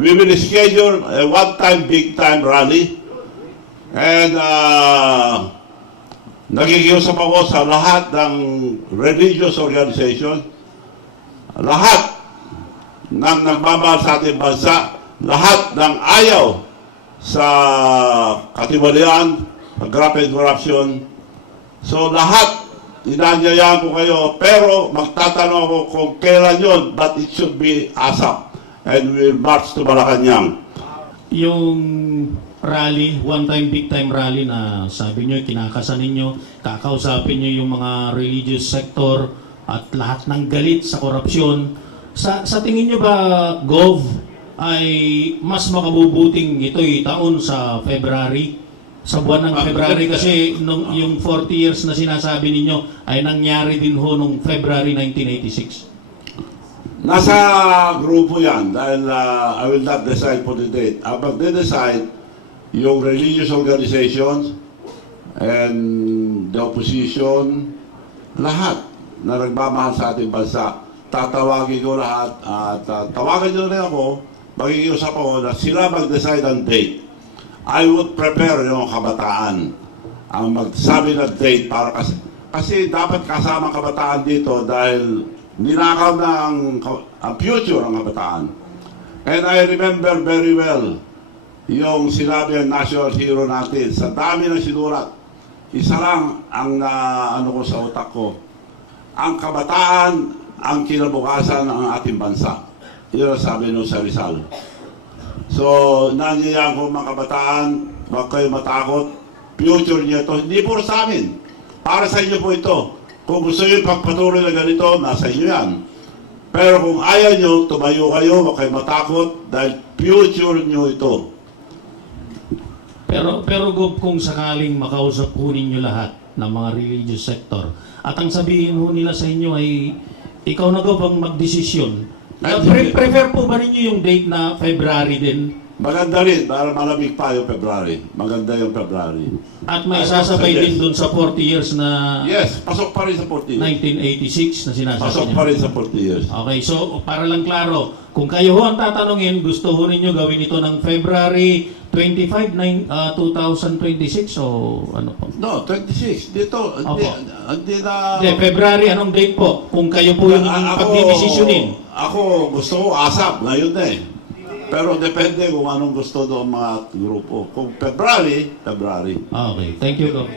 we will schedule a one-time, big-time rally. And nakikiusap ako sa lahat ng religious organization, lahat ng nagmamahal sa ating bansa, lahat ng ayaw sa katiwalian, graft and corruption. So lahat, inanyayaan ko kayo, pero magtatanong ako kung kailan yun, but it should be ASAP. And we will march to Malacanang. Yung rally, one-time, big-time rally na sabi nyo, kinakasan ninyo, kakausapin nyo yung mga religious sector at lahat ng galit sa korupsyon. Sa tingin nyo ba, Gov, ay mas makabubuting ito'y taon sa February? Sa buwan ng February kasi yung 40 years na sinasabi ninyo ay nangyari din ho nung February 1986. Nasa grupo yan dahil I will not decide for the date. Magde-decide yung religious organizations and the opposition, lahat na nagmamahal sa ating bansa. Tatawagin ko lahat at tawagan nyo rin ako, magigiusap ako na sila mag-decide ang date. I would prepare yung kabataan ang magsabi ng date para kasi dapat kasama ang kabataan dito dahil ninakaw na ang future ng kabataan. And I remember very well yung sinabi ng national hero natin. Sa dami ng sinulat, isa lang ang ano ko sa utak ko. Ang kabataan ang kinabukasan ng ating bansa. Yun ang sabi nung sa Rizal. So, nangyayang ko mga kabataan, huwag kayo matakot. Future niya ito, hindi po sa amin. Para sa inyo po ito. Kung gusto nyo pagpatuloy na ganito, nasa inyo yan. Pero kung ayaw nyo, tumayo kayo, huwag kayo matakot dahil future nyo ito. Pero Gov, kung sakaling makausap po ninyo lahat ng mga religious sector at ang sabihin ho nila sa inyo ay ikaw na Gov ang magdesisyon, prefer po ba ninyo yung date na February din? Maganda rin, para malamig pa yung February. Maganda yung February. At may sasabay din dun sa 40 years na Yes, pasok pa rin sa 40 years. 1986 na sinasabi Pasok niyo. pa rin sa 40 years. Okay, so para lang klaro, kung kayo ho ang tatanungin, gusto ho ninyo gawin ito ng February 25, 2026 o ano po? No, 26. Dito, hindi na... Hindi, February, anong date po? Kung kayo po yung pagdidesisyonin. Ako, gusto ko ASAP, ngayon na eh. Pero depende kung anong gusto ng mga grupo. Kung February, February. Okay, thank you, Gov.